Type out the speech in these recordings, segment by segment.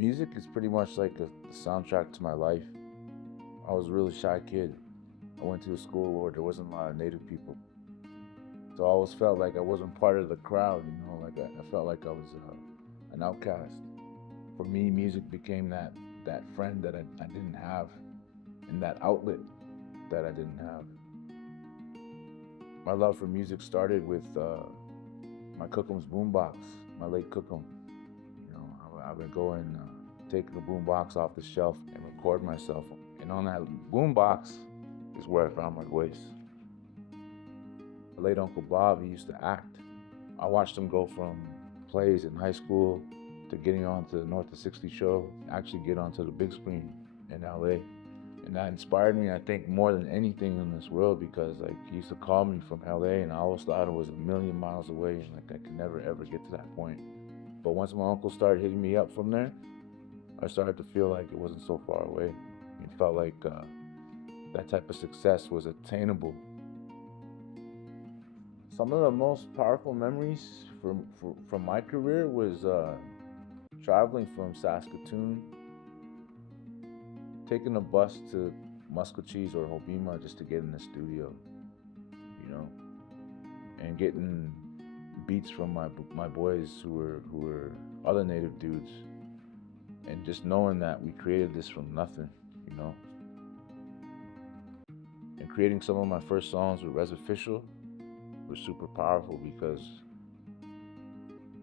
Music is pretty much like a soundtrack to my life. I was a really shy kid. I went to a school where there wasn't a lot of Native people. So I always felt like I wasn't part of the crowd, like I felt like I was an outcast. For me, music became that friend that I didn't have, and that outlet that I didn't have. My love for music started with my Cookum's boombox, my late Cookum. I would go and take the boombox off the shelf and record myself. And on that boombox is where I found my voice. The late Uncle Bob, he used to act. I watched him go from plays in high school to getting onto the North of 60 show, actually get onto the big screen in LA. And that inspired me, I think, more than anything in this world, because he used to call me from LA and I always thought it was a million miles away and I could never ever get to that point. But once my uncle started hitting me up from there, I started to feel like it wasn't so far away. It felt like that type of success was attainable. Some of the most powerful memories from my career was traveling from Saskatoon, taking a bus to Muscatcheese or Hobima just to get in the studio, and getting beats from my boys who were other Native dudes, and just knowing that we created this from nothing, and creating some of my first songs with Res Official were super powerful, because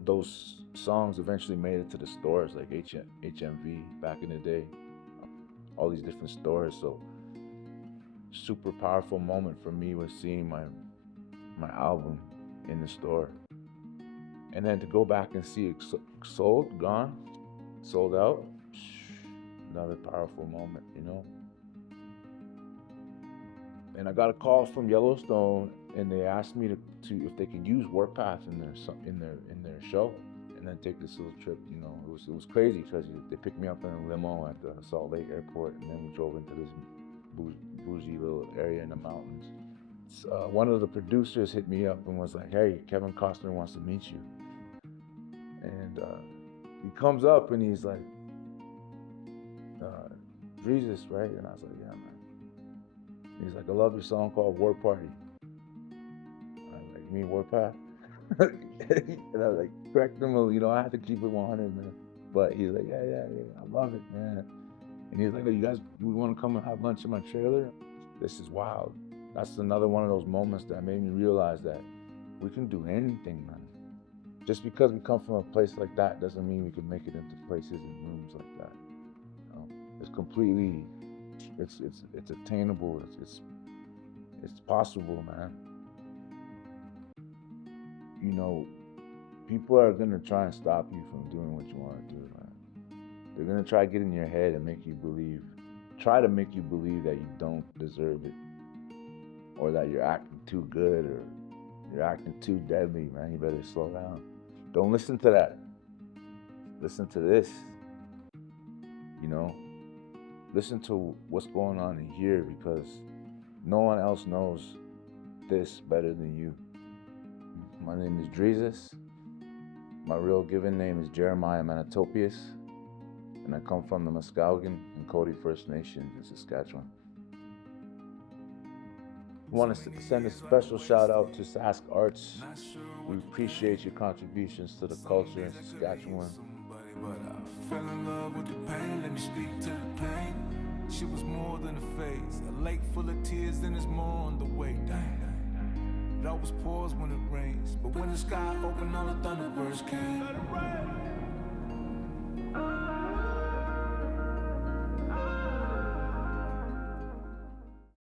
those songs eventually made it to the stores like HMV back in the day, all these different stores. So super powerful moment for me was seeing my album in the store. And then to go back and see it sold out, another powerful moment, And I got a call from Yellowstone, and they asked me to if they could use Warpath in their show, and then take this little trip. It was crazy, because they picked me up in a limo at the Salt Lake Airport, and then we drove into this bougie little area in the mountains. One of the producers hit me up and was like, "Hey, Kevin Costner wants to meet you." And he comes up and he's like, "Drezus, right?" And I was like, "Yeah, man." And he's like, "I love your song called War Party." I was like, "You mean Warpath?" And I was like, correct him, I had to keep it 100, man. But he's like, yeah, I love it, man. And he's like, "Oh, you guys, we want to come and have lunch in my trailer?" This is wild. That's another one of those moments that made me realize that we can do anything, man. Just because we come from a place like that doesn't mean we can make it into places and rooms like that. It's completely, it's attainable. It's possible, man. People are gonna try and stop you from doing what you want to do, man. They're gonna try to get in your head and try to make you believe that you don't deserve it, or that you're acting too good, or you're acting too deadly, man. You better slow down. Don't listen to that. Listen to this. Listen to what's going on in here, because no one else knows this better than you. My name is Drezus. My real given name is Jeremiah Manitopyes, and I come from the Muskowhegan and Cody First Nations in Saskatchewan. We want to send a special shout out to Sask Arts. We appreciate your contributions to the culture in Saskatchewan. But I fell in love with the pain, let me speak to the pain. She was more than a phase, a lake full of tears, then there's more on the way. Dang. It always pours when it rains, but when the sky opened, all the thunderbirds came.